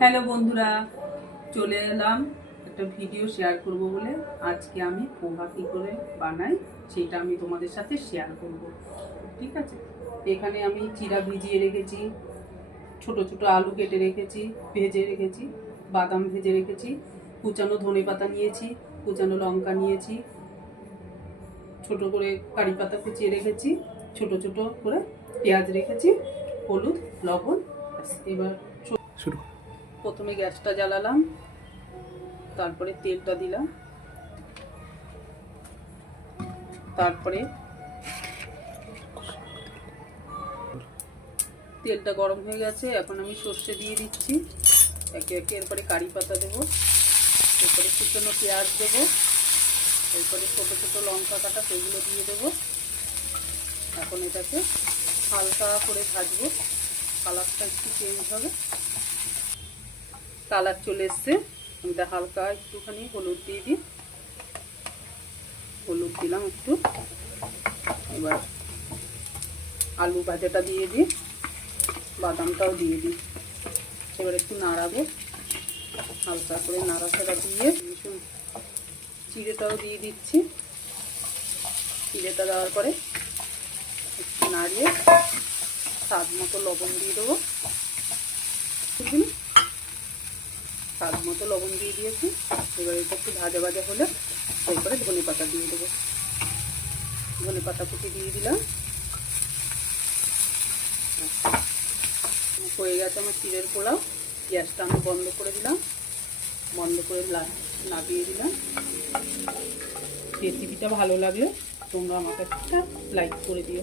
Hello বন্ধুরা, চলে এলাম একটা ভিডিও শেয়ার করব বলে। আজকে আমি পোহা কী করে বানাই সেটা আমি তোমাদের সাথে শেয়ার করব। ঠিক আছে, এখানে আমি চিরা ভিজিয়ে রেখেছি, ছোট ছোট আলু কেটে রেখেছি, ভেজে রেখেছি, বাদাম ভেজে রেখেছি, কুচানো ধনেপাতা নিয়েছি, কুচানো লঙ্কা নিয়েছি, ছোট করে কারি পাতা কুচিয়ে রেখেছি, ছোট ছোট করে পেঁয়াজ রেখেছি, হলুদ, লবণ। এবার শুরু। প্রথমে গ্যাসটা জ্বালালাম, তারপরে তেলটা দিলাম, তারপরে তেলটা গরম হয়ে গেছে। এখন আমি সর্ষে দিয়ে দিচ্ছি একে একে। এরপরে কারি পাতা দেবো, এরপরে কুচনো পেঁয়াজ দেবো, এরপরে ছোটো ছোটো লঙ্কা কাটা সেগুলো দিয়ে দেবো। এখন এটাকে হালকা করে ভাজবো, কালারটা একটু চেঞ্জ হবে। কালার চলে এসছে, এটা হালকা একটুখানি হলুদ দিয়ে দিই, হলুদ দিলাম একটু। এবার আলু ভাজাটা দিয়ে দিই, বাদামটাও দিয়ে দিই। এবার একটু নাড়াবো, হালকা করে নাড়াচাড়া দিয়ে চিড়েটাও দিয়ে দিচ্ছি। চিড়েটা দেওয়ার পরে একটু নাড়িয়ে স্বাদ মতো লবণ দিয়ে দেবো। স্বাদ মতো লবণ দিয়ে দিয়েছি। এবার এটা একটু ভাজা ভাজা হলে এরপরে ধনে পাতা দিয়ে দেবো। ধনে পাতা কুচি দিয়ে দিলাম। হয়ে গেছে আমার চিড়ের পোলাও। গ্যাসটা আমি বন্ধ করে দিলাম, বন্ধ করে নামিয়ে দিলাম। রেসিপিটা ভালো লাগলে তোমরা আমাকে একটা লাইক করে দিও।